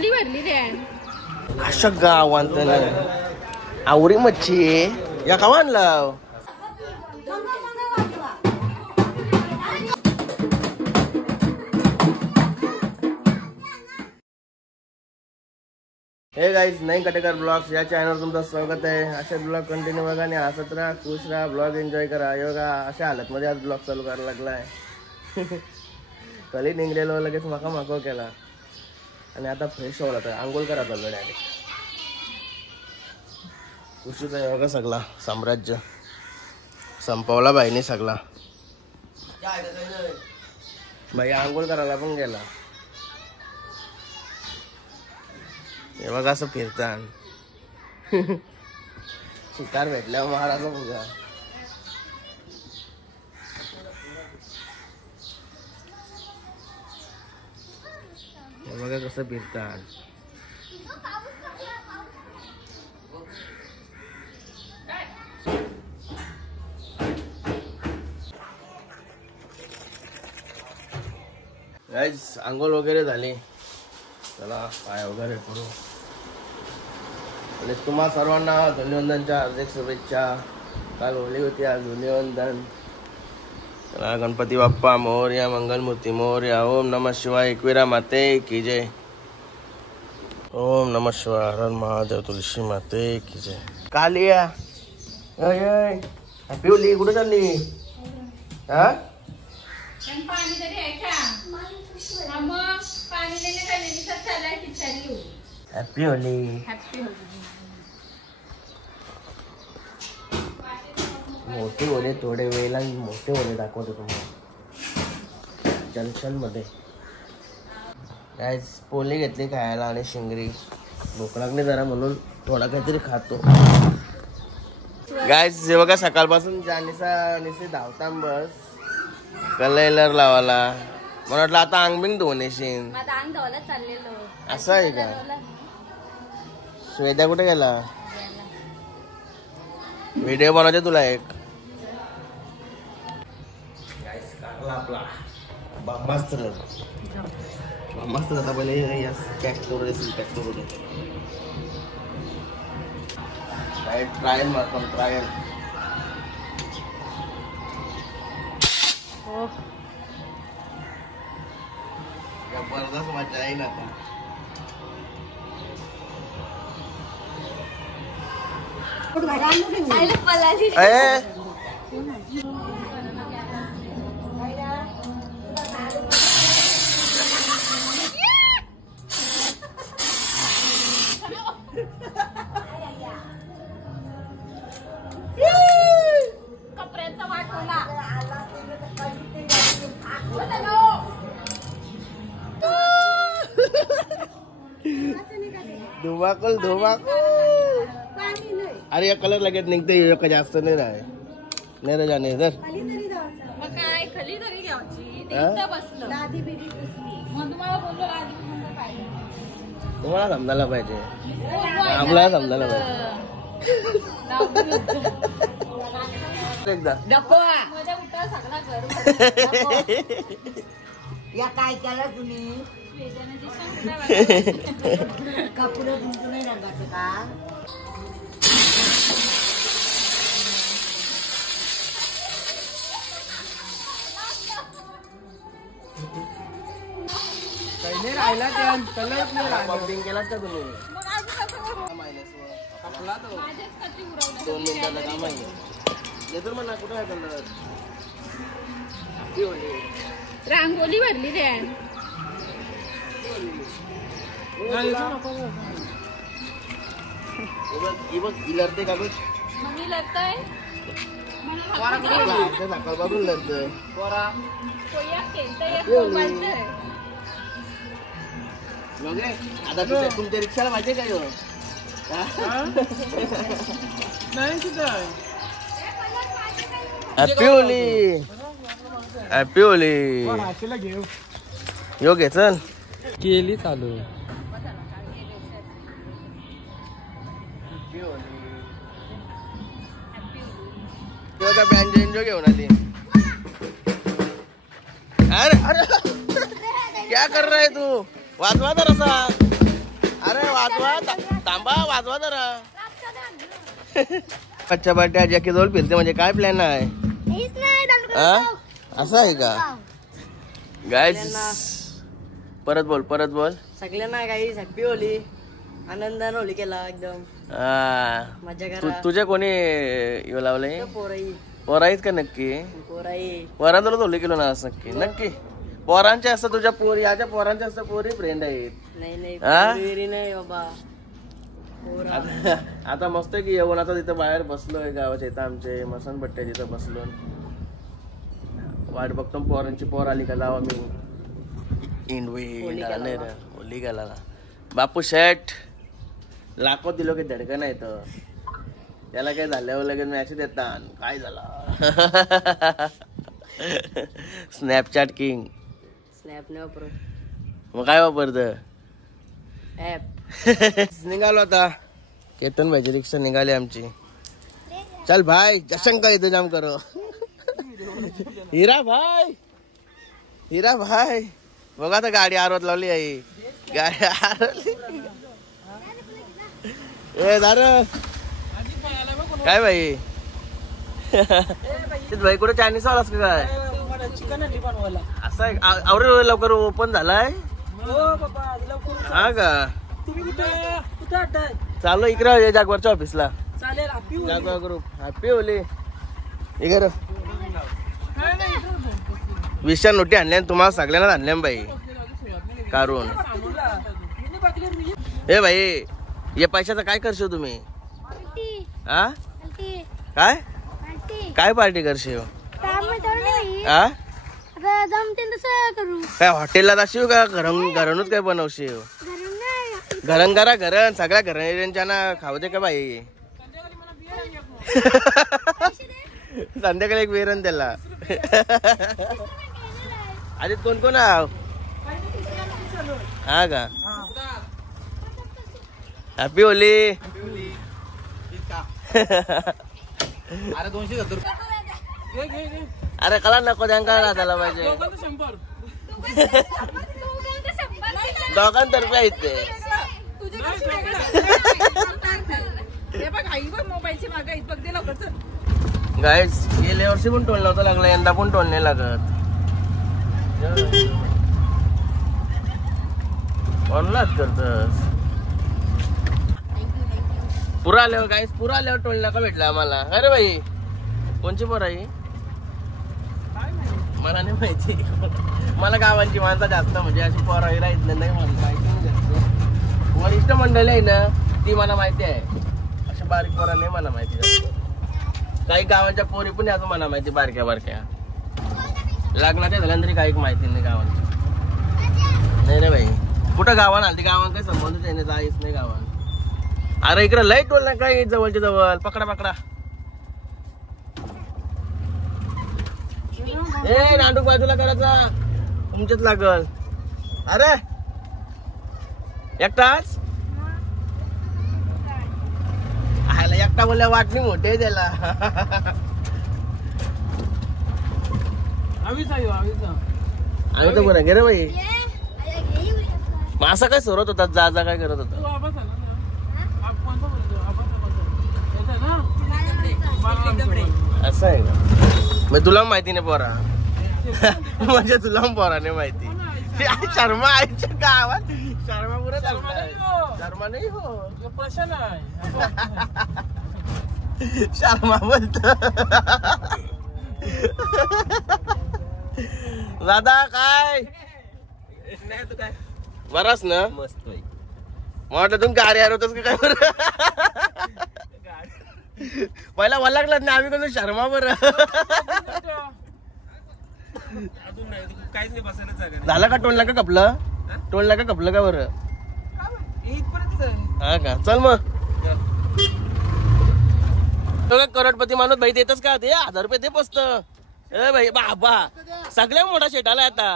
रांगोली भरली रे अशा गावांत आवरी मच्छी या का आणलं हे गाइस नईन कटेकर ब्लॉग्स या चॅनलवर तुमचं स्वागत आहे। असे ब्लॉग कंटिन्यू बघा आणि हसत राहा, खुश राहा, ब्लॉग एन्जॉय करा। योगा अशा हालत मध्ये आज ब्लॉग चालू करायला लागलाय। कली निघलेलो लगेच माका माको केला आणि आता फ्रेश होला तर आंघोळ करा चाललो डायरेक्ट। खुशीचा योगा सगळा साम्राज्य संपवला बाईने सगळा। बाई आंघोळ करायला पण गेला। हे बघा असं फिरतात शिकार भेटल्यावर महाराज बघा। हे बघा कसं फिरतात। गाइस आंघोळ वगैरे झाली, चला पाय वगैरे करू आणि तुम्हा सर्वांना धन्यवंदनच्या हार्दिक शुभेच्छा। काल होळी होती, आज धन्यवंदन। चला गणपती बाप्पा मोरया, मंगलमूर्ती मोरया। ओम नमः शिवाय, एकवीरा माते की जय। ओम नमः शिवाय, हर महादेव, तुलसी माते की जय। कालिया हॅपी होली, कुठे चालली? हा पाणी तरी आहे का? मग पाणी देणे काय नाही, सब चालला खिचडी। Happy Holi, happy Holi. मोठे होले थोडे वेळेला मोठे होले दाखवतो तुम्हाला जंक्शन मध्ये। गाइस पोळी घेतली खायला आणि शिंगरी, भूक लागली जरा म्हणून थोडा काहीतरी खातो। गाइस जे बघा सकाळपासून जानिसा निसे धावताम बस कलर लावाला, मला वाटलं आता अंग बिंग धुवून येशील। अंग धुवायला चाललेलो। असं आहे का? श्वेता कुठे गेला? व्हिडिओ बनवते तुला एक। आपला ब्रह्मास्त्र आता पहिले पॅक करू पॅक करू दे। ट्रायल मारतो ट्रायल। जबरदस्त मजा आहे ना आता। कपड्यांचा वाटोला धुमाकूल धुमाकूल। अरे या कलर लगेच निघते का जास्त नाही राय नाही रे जाणे तर मग काय खाली तरी घ्यायची बसलं लादी बिडी मग तुम्हाला बोललो लादी म्हणजे पाहिजे, तुम्हाला समजायला पाहिजे, आम्हाला समजायला पाहिजे। एकदा नको माझ्या उठा सगळा घर या काय केलं तुम्ही? कपडे तुमचं नाही रंगाचं का? काही राहिला पंपिंग केलास का तुम्ही? 2 मिनिटाचा काम आहे येतो म्हणा। कुठं आहे कलर? रांगोली भरली रे लढते का कुछ मम्मी लढतंय सकाळपासून लढतोय आता तुमच्या रिक्षाला माहिती काय हॅपी होली, हॅपी होली। यो घे चल केली चालू। बँजो घेऊन आली। अरे अरे क्या कर रहा है तू? वाजवा तर असा अरे वाजवा थांबा वाजवा जरा. अच्छा बट्ट्या जॅकी जवळ फिरते म्हणजे काय प्लॅन आहे? असं आहे का गाईज? परत बोल. सगळ्यांना काही हॅपी होली, आनंदाने होली केला एकदम मजा करा. तुझे कोणी येऊ लावले? पोराई पोराईत का नक्की? पोराई पोरांना होली केलो ना नक्की पोरांचे असतं तुझ्या पोरी याच्या पोरांचे असतं पोरी फ्रेंड आहेत. नाही हा? नाही बाबा. आता मस्त की येऊन आता तिथं बाहेर बसलोय गावाच्या इथं आमचे मसनपट्ट्या तिथं बसलो वाट बघतो पोरांची. पोर आली का जावा मी होली गेला. बापू शेठ लाखो दिलो की धडकन आहे तर त्याला काय झाल्यावर लगेच मॅसेज देतात काय झाला. Snapchat king. स्नॅप नाही वापरत मग काय वापरत? ऍप. निघालो आता. केतन भाईची रिक्षा निघाली आमची. चल भाई जशंका इंतजाम करो. हिरा भाई बघा आता गाडी आरवत लावली आहे. गाडी आरवली काय भाई? भाई कुठे चायनीज आलास का काय? असं आहे आवरे लवकर ओपन झालाय हा का? चालू इकडे जागवारच्या ऑफिसला. जागवार ग्रुप हॅपी होली. इकडे विषय नोटी आणल्या तुम्हाला सगळ्यांना आणल्या बाई काढून. ए भाई या पैशाचं काय करशील तुम्ही? हा काय पार्टी करशील? हा काय हॉटेलला जाशील का घरूनच काय बनवशील? घरन सगळ्या घरांच्या खाऊ दे का बाई. संध्याकाळी एक वेरण त्याला. आधी कोण आहो हा का? Happy Holy. अरे 270 अरे कला नको त्यांना नाचायला पाहिजे. दोघांतर्फे आहेत ते. गाईस गेल्या वर्षी पण टोल नव्हतं लागलं यंदा पण टोल नाही लागत. ऑनलाच करतस पुरा आल्यावर गाईस पुरा आल्यावर टोल नाका भेटला आम्हाला. अरे भाई कोणची पोर आहे मला नाही माहिती. मला गावांची माणसं जास्त म्हणजे अशी पोरावी राहत नाही माहिती. वरिष्ठ मंडळी आहे ना ती मला माहिती आहे. अशा बारीक पोरा नाही मला माहिती जास्त. काही गावांच्या पोरी पण अजून मला माहिती बारक्या लग्नाच्या झाल्यानंतर काही माहिती नाही गावांची. नाही रे भाई कुठं गावान आली गावात काही संबंधच आहे जायच नाही गावात. अरे इकडे लय टोल ना काय जवळच्या जवळ पकडा. ए नांडूक बाजूला करायचा तुमच्याच लागल. अरे एकटाच एकटा बोलल्या वाटणी मोठी आहे त्याला. आम्ही तर बोला गे रे भाई. मग असं काय सोडत होता जा काय करत होता? असं आहे का? मग तुला माहिती नाही पोरा म्हणजे तुला पोरा नाही माहिती. शर्मा आईच्या गावात शर्मा पुरे शर्मा नाही हो प्रश्न आहे. शर्मा बोलत दादा काय बराच ना मस्त. म्हटलं तुम्ही गाडी हरवतोस का काय बरं? पहिला मला लागलाच ना आम्ही कोण शर्मा बरं. झालं का टोलला का कपलं? टोलला का कपलं का बरं? हा का चल मग. करोडपती माणूस भाई देतच का? ते 1000 रुपये दे पस्त. ए भाई बाबा सगळ्या मोठा शेटाला आता.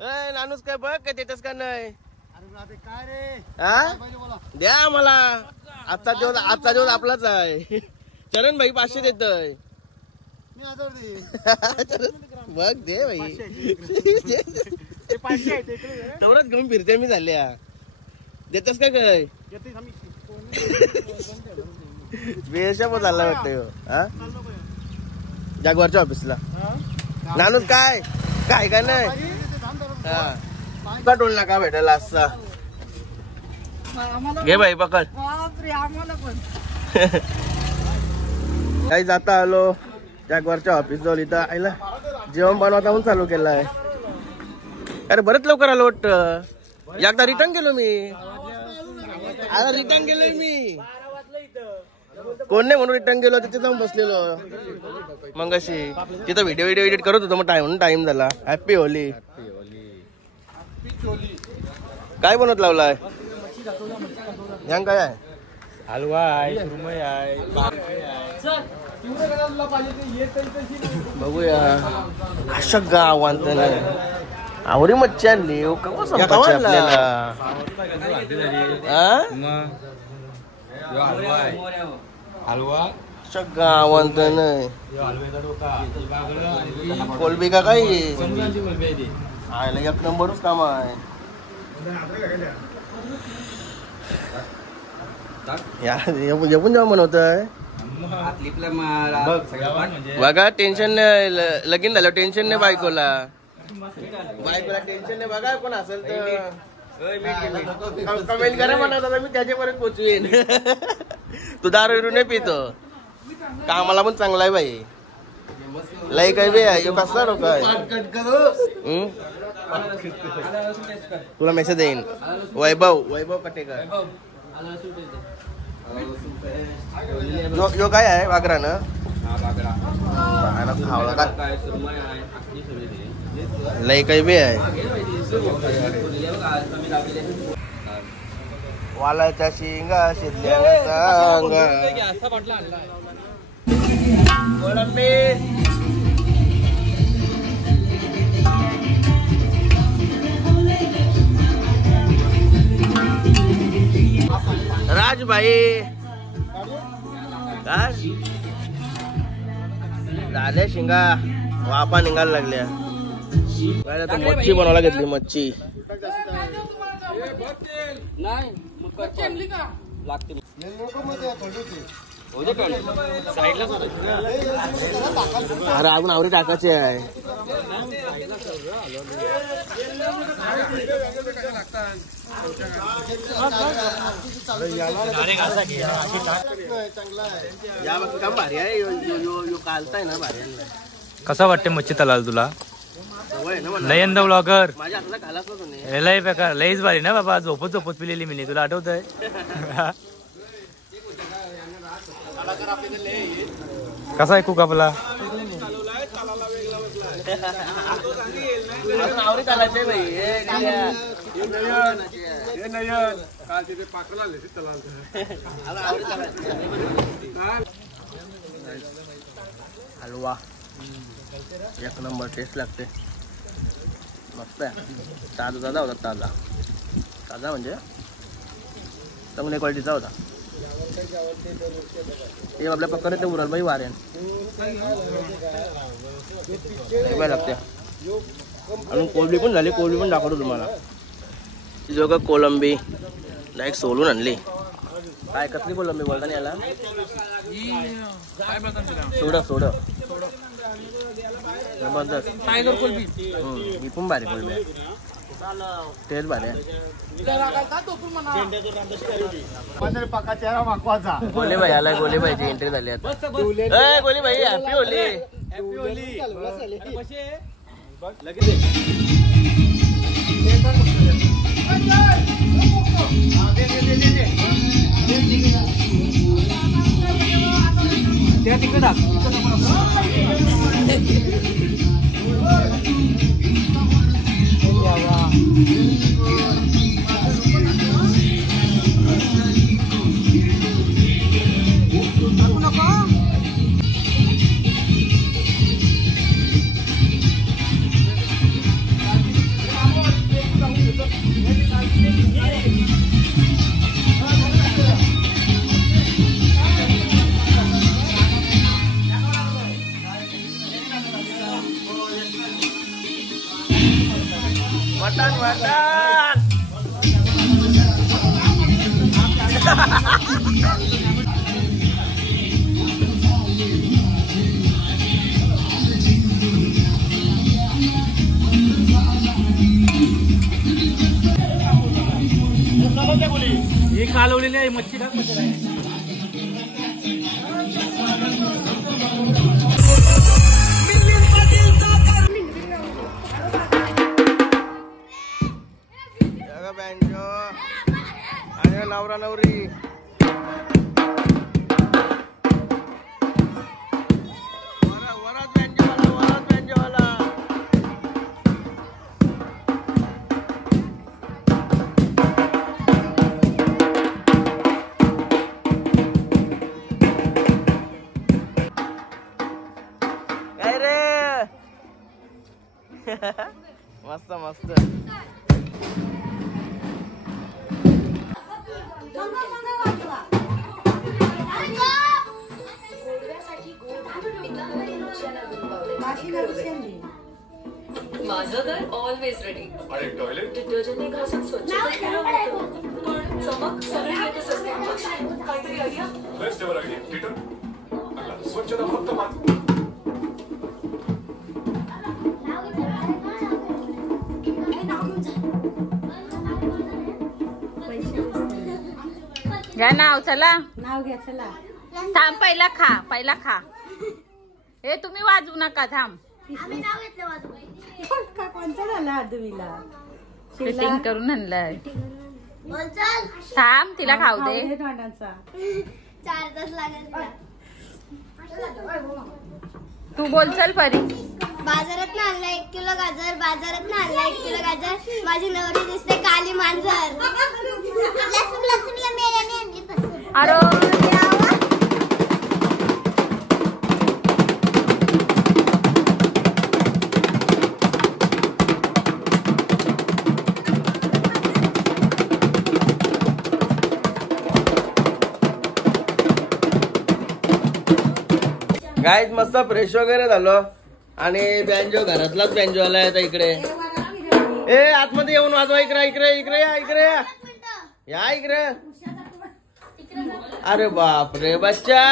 ए नानूस काय बघ काय देतच का नाही? द्या मला आजचा दिवस आपलाच आहे. चरण भाई 500 देतय. बघ दे भाई तेवढंच घेऊन फिरते मी झाल्या. देतस का काय बेशा झाला वाटतं हा जागवारच्या ऑफिसला नानूच काय काय काय नाही का टोल नाका भेटायला असता घे बाई पकड काही जाता आलो जागवारच्या ऑफिस जवळ इथं आईला जेवण बनवता म्हणून चालू केलं आहे अरे बरंच लवकर आलो वाटतं एकदा रिटर्न गेलो मी आता रिटर्न गेलोय मी कोण नाही म्हणून रिटर्न गेलो तिथे जाऊन बसलेलो मग अशी तिथं व्हिडिओ एडिट करत होतो मग टाइम झाला हॅपी होली काय बनवत लावलाय यांग काय आहे हलवा आहे सुरमई आहे बघूया अशा गावांत आवडी मच्छी आणली आपल्याला हलवा गावांत नाही कोलबी का काही आयला एक नंबरच काम आहे येऊन जेव्हा बनवतोय बघा टेन्शन लगीन झालं टेन्शन नाही बायकोला टेन्शन नाही बघा कोण असेल तर कमेंट करा म्हणा मी त्याच्यापर्यंत पोचवीन तू दारू नाही पितो कामाला पण चांगला आहे बाई लय काय बे कसला रोक आहे तुला मेसेज देईन वैभव कटेकर यो काय आहे वागरानं खावला का लय काही बे आहे वालाच्या शिंगा शिरल्या सांगा राजभाई काय झाल्या शिंगा वापा निघायला लागल्या मच्छी बनवायला घेतली मच्छी अरे अजून आवडी टाकायची आहे या बाकी काम भारी आहे यो कालताय ना भारी कसा वाटते मच्छी तलाल तुला लयंद ब्लॉगर माझ्या हाताला घालाच लय प्रकार लयच भारी ना बाबा झोपत पिलेली मी तुला आठवतंय कसा आहे कुक आपला आवडी चालायचे हलवा एक नंबर टेस्ट लागते मस्त आहे ताजा होता ताजा म्हणजे चांगल्या क्वालिटीचा होता हे आपल्या पकडे ते उराल बाई वाऱ्यान लागते अजून कोलबी पण झाली कोलबी पण दाखवतो तुम्हाला ती जो का कोलंबी डायरेक्ट सोलून आणली काय कसली कोलंबी बोलता नाही याला सोड जबरदस्त टायगर कोलबी ही पण भारी कोलबी आहे तेच भारी आहे गोले भाई आला गोले भाईची एंट्री झाली आता गोले भाई हॅपी होली मटन ही कालवलेली आहे मच्छी टाक नवरा नवरी वरात बँजोवाला काय रे मस्त मस्त माझं घर ऑलवेज रेडी आणि टॉयलेट डिटर्जंटने घासून स्वच्छ पण चमक सगळी येतच असते काहीतरी idea best ever idea deter स्वच्छता फक्त घ्या नाव चला नाव घ्या चला थांब पहिला खा हे तुम्ही वाजवू नका थांब कोणता झाला आदवीला फिटिंग करून आणलंय थांब तिला खाऊ दे 4 तास लागेल तू बोल चल परी बाजारात आणला 1 किलो गाजर बाजारात आणला 1 किलो गाजर माझी नवरी दिसते काली मांजर अरे गाईज मस्त फ्रेश वगैरे झालो आणि बँजो घरातलाच बँजो आलाय आता इकडे ए आतमध्ये येऊन वाजवा इकडे इकडे इकडे या इकडे या इकडे अरे बाप रे बच्चा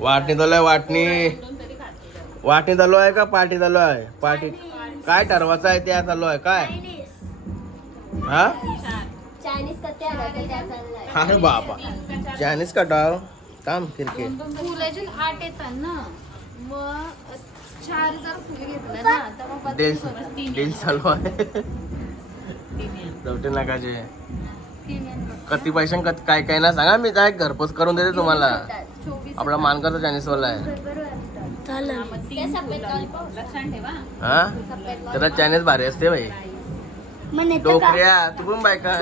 वाटणी चालू आहे वाटणी चालू आहे का पार्टी चालू आहे पार्टी काय ठरवायचं आहे त्या चालू आहे काय हा अरे बाबा चायनीज कटाव काम क्रिकेट फुलाचे 8 येतात ना मग 4 जर फुले घेतलं ना तर मग डील चालू आहे दवटे नकाचे किती पैसे काय काय ना सांगा मी काय घरपोच करून देते तुम्हाला आपला मानकरचा चायनीज वाला आहे हा त्याला चायनीज भारी असते भाई डोकऱ्या तू पण बायका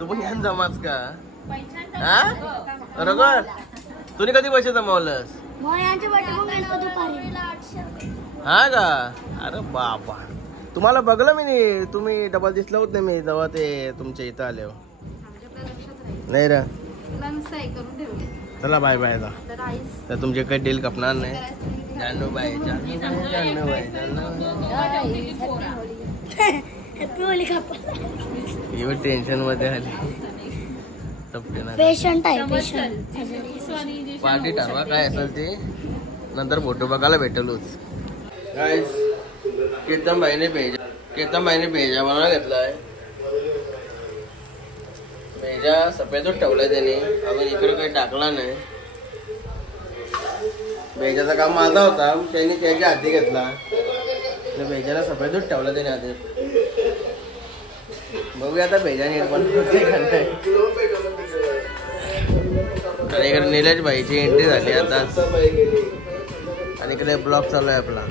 तू पण यान जमाच का हा बरोबर तुम्ही कधी पैसे जमावलंस हा का अरे बाबा तुम्हाला बघलं मी तुम्ही डबल दिसलं होत नाही मी जेव्हा ते तुमच्या इथं आले नाही रे चला बाय बाय तर तुमचे काही डील कपणार नाही जानू बाय एवढी टेन्शन मध्ये आली पार्टी ठरवा काय असेल ते नंतर फोटो बघायला भेटलोच केतन भाईने भेजा बनवायला घेतलाय भेजा सफेदच ठेवलाय त्याने अजून इकडे काही टाकला नाही भेजाचा काम माझा होता त्यांनी त्याच्या हाती घेतला भेजाला सफेद दूध ठेवलं त्याने आधी. बघूया आता भेजा नीट बनवते का नाही. आणि इकडे निलेश भाईची एंट्री झाली आता आणि इकडे ब्लॉग चालू आहे आपला.